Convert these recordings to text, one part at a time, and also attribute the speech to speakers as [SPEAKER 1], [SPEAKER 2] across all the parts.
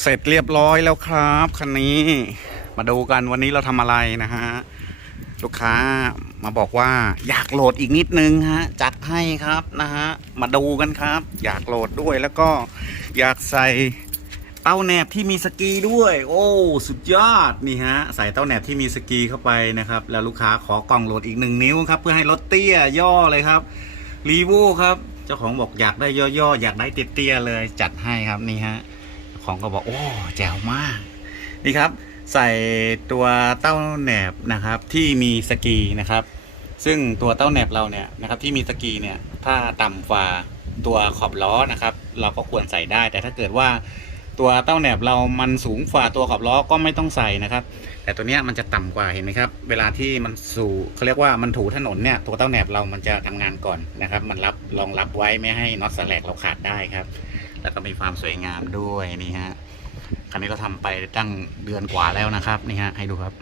[SPEAKER 1] เสร็จเรียบร้อยแล้วครับคันนี้มาดูกันวันนี้เราทำอะไรนะฮะลูกค้ามาบอกว่าอยากโหลดอีกนิดนึงฮะจัดให้ครับนะฮะมาดูกันครับ อยากโหลดด้วยแล้วก็อยากใส่เต้าแหนบที่มีสกีด้วย โอ้ สุดยอดนี่ฮะใส่เต้าแหนบที่มีสกีเข้าไปนะครับ แล้วลูกค้าขอกล่องโหลดอีกหนึ่งนิ้วครับ เพื่อให้รถเตี้ยย่อเลยครับรีโวครับ เจ้าของบอกอยากได้ย่อๆอยากได้เตี้ยๆเลยจัดให้ครับนี่ฮะ ของก็บอกโอ้แจ๋วมาก นี่ครับ ใส่ตัวเต้าแหนบนะครับที่มีสกีนะครับ ซึ่งตัวเต้าแหนบเราเนี่ยนะครับที่มีสกีเนี่ยถ้าต่ำฝ่าตัวขอบล้อนะครับ เราก็ควรใส่ได้ แต่ถ้าเกิดว่าตัวเต้าแหนบเรามันสูงฝ่าตัวขอบล้อก็ไม่ต้องใส่นะครับ แต่ตัวเนี้ยมันจะต่ำกว่าเห็นไหมครับ เวลาที่มันสู่เขาเรียกว่ามันถูถนนเนี่ยตัวเต้าแหนบเรามันจะทำงานก่อนนะครับ มันรับรองรับไว้ไม่ให้น็อตสแลกเราขาดได้ครับ แล้วก็มีความสวยงามด้วยนี่ฮะคันนี้เราทำไปตั้งเดือนกว่าแล้วนะครับนี่ฮะให้ดูครับ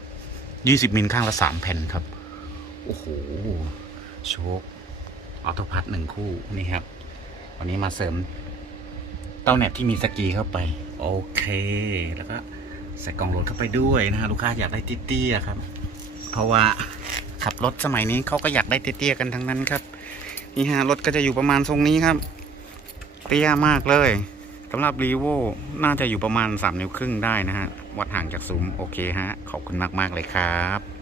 [SPEAKER 1] ยี่สิบมิลข้างละสามแผ่นครับโอ้โหโชคออโต้พัทหนึ่งคู่นี่ครับ วันนี้มาเสริมเต้าแหนบที่มีสกีเข้าไป โอเค แล้วก็ใส่กล่องโหลดเข้าไปด้วยนะฮะลูกค้าอยากได้เตี้ยๆครับ เพราะว่าขับรถสมัยนี้เขาก็อยากได้เตี้ยๆกันทั้งนั้นครับ นี่ฮะรถก็จะอยู่ประมาณทรงนี้ครับ เตี้ยมากเลยสำหรับรีโวน่าจะอยู่ประมาณ 3 นิ้วครึ่งได้นะฮะ วัดห่างจากซุ้มโอเคฮะ ขอบคุณมาก ๆ เลยครับ